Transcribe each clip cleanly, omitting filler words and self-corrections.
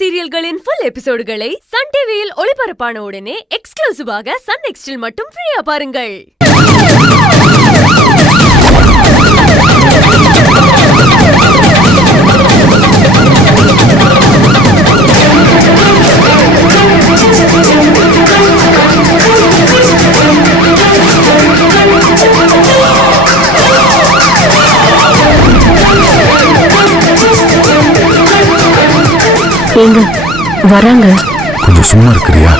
சீரியல்களின் full எபிசோடுகளை Sun டிவியில் ஒளிபரப்பான உடனே எக்ஸ்க்ளூசிவாக சன் நெக்ஸ்டில் மட்டும் ஃப்ரீயா பாருங்கள். ஏங்க வராங்க, கொஞ்சம் சும்மா இருக்கிறியா?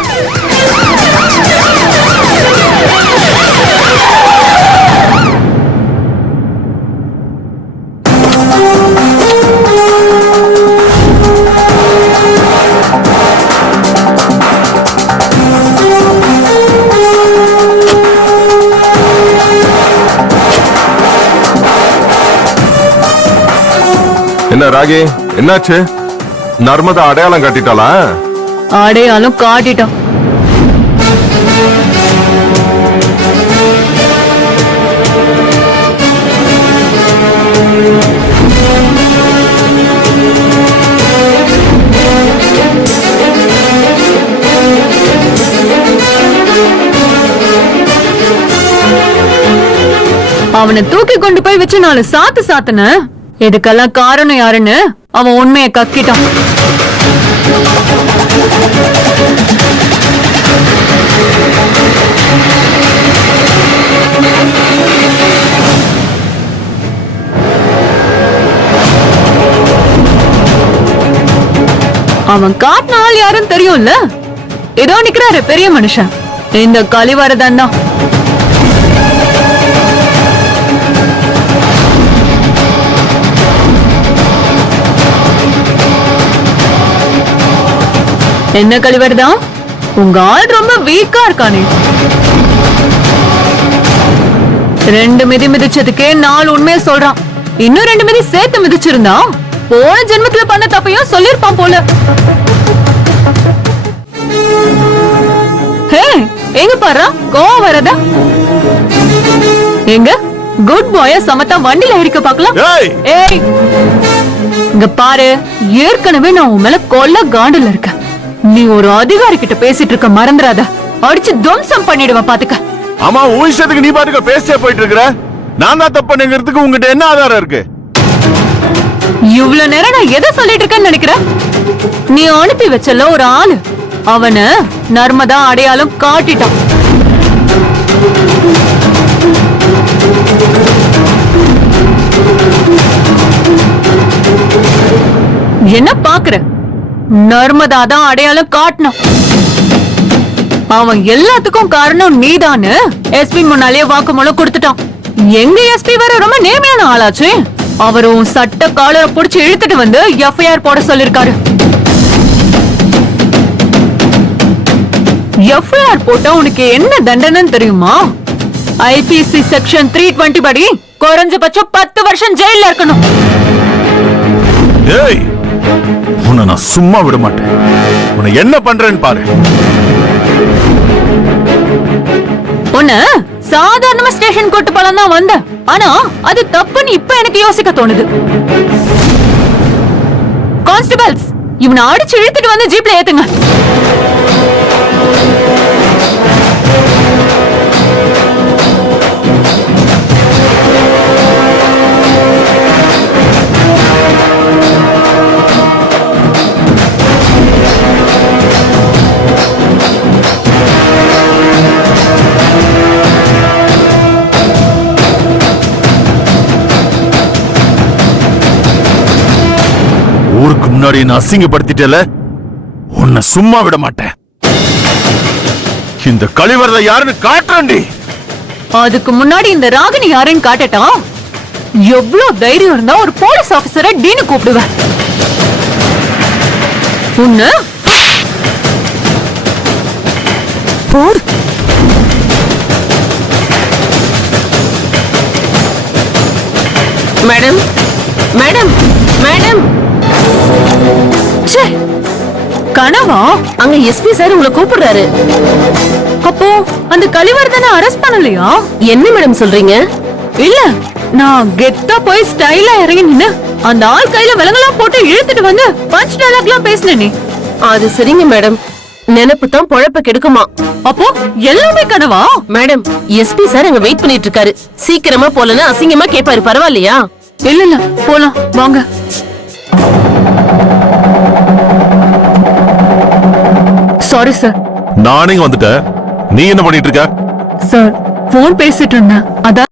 என்ன ராகி, என்னாச்சு? நர்மதா அடையாளம் காட்டிட்டாளா? அடையாளம் காட்டிட்டான். அவனை தூக்கி கொண்டு போய் வச்சு 4 சாத்து சாத்தன. இதுக்கெல்லாம் காரணம் யாருன்னு அவன் உண்மையை கக்கிட்டான். அவன் காட்டினால் யாரும் தெரியும்ல. ஏதோ நிக்கிறாரு பெரிய மனுஷன், இந்த கலிவரதான் தான். என்ன கழிவர்தான், உங்க ஆள் ரொம்ப வீக்கா இருக்கானே. 2 மிதி மிதிச்சதுக்கே 4 உண்மையை சொல்றான். இன்னும் 2 மிதி சேர்த்து மிதிச்சிருந்தா போன ஜென்மத்துல பண்ண தப்பையும் சொல்லிருப்பான் போல. ஹே, எங்க பாரு கோவம் வரதா? எங்க குட் பாய சமத்தா வண்டியில இருக்க பாக்கலாம். ஏய் இங்க பாரு, ஏற்கனவே நான் உன் மேல கொல்ல காண்டுல இருக்கேன். நீ ஒரு அதிகாரி கிட்ட பேசிட்டு இருக்க மறந்துடாத, அடிச்சு துவம்சம் பண்ணிடுவ பாத்துக்க. ஆமா, உன் இஷ்டத்துக்கு நீ பாட்டுக்க பேசிட்டே போயிட்டு இருக்கிற. நான் தான் தப்பு பண்ணுங்கிறதுக்கு உங்ககிட்ட என்ன ஆதாரம் இருக்கு? இவ்வளவு நேரம் நான் எதை சொல்லிட்டு இருக்கேன்னு நினைக்கிறேன்? நீ அனுப்பி வச்சல ஒரு ஆளு, அவன நர்மதா அடையாளம் காட்டிட்டான். என்ன பாக்குற? நர்மதா தான் அடையாளம் காட்டணும். அவன் எல்லாத்துக்கும் காரணம் நீதான்னு எஸ்பி முன்னாலே வாக்குமூலம் கொடுத்துட்டான். எங்க எஸ்பி வர ரொம்ப நேர்மையான ஆளாச்சு. அவரும் சட்ட காலரை புடிச்சு இழுத்துட்டு வந்து எஃப்ஐஆர் போட சொல்லிருக்காரு. எஃப்ஐஆர் போட்டா உனக்கு என்ன தண்டனைன்னு தெரியுமா? ஐபிசி செக்ஷன் 320 படி குறைஞ்சபட்சம் 10 வருஷம் ஜெயில இருக்கணும். உன்னை நான் சும்மா விட மாட்டேன். உன்னை என்ன பண்றேன்னு பாரு. உன்ன சாதாரணமா ஸ்டேஷன் கூட்டு போலாம் தான் வந்த, ஆனா அது தப்புன்னு இப்ப எனக்கு யோசிக்க தோணுது. கான்ஸ்டபிள்ஸ், இவனை அடிச்சு இழுத்துட்டு வந்து ஜீப்ல ஏத்துங்க. ஊருக்கு முன்னாடி என்ன அசிங்கப்படுத்திட்டல, உன்னை சும்மா விட மாட்டேன். இந்த கழிவறத யாருன்னு காட்டுறேன்டி. அதுக்கு முன்னாடி இந்த ராகினி யாருன்னு காட்டட்டான். எவ்வளவு தைரியம் இருந்தா ஒரு போலீஸ் ஆபீசரை டீனு கூப்பிடுவேன். உன்ன போர் மேடம் மேடம் மேடம். கனவா? அங்க எஸ்பி சார் உங்களை கூப்பிடுறாரு. அப்போ அந்த கலிவர்தனை அரெஸ்ட் பண்ணலையா? என்ன மேடம் சொல்றீங்க? இல்ல, நான் கெத்தா போய் ஸ்டைலா இறங்கி நின்னு அந்த ஆள் கையில விலங்கெல்லாம் போட்டு இழுத்துட்டு வந்து பஞ்ச் டயலாக்லாம் பேசினேனே, அது சரிங்க மேடம், நினைப்பு தான் பொழப்ப கெடுக்குமா. அப்போ எல்லாமே கனவா? மேடம், எஸ்பி சார் அங்க வெயிட் பண்ணிட்டு இருக்காரு. சீக்கிரமா போலன்னா அசிங்கமா கேட்பாரு, பரவாயில்லையா? இல்ல இல்ல, போலாம் வாங்க. Sorry sir. நானே வந்துட்டேன். நீ என்ன பண்ணிட்டு இருக்க? சார், போன் பேசிட்டு இருந்தேன். அதான்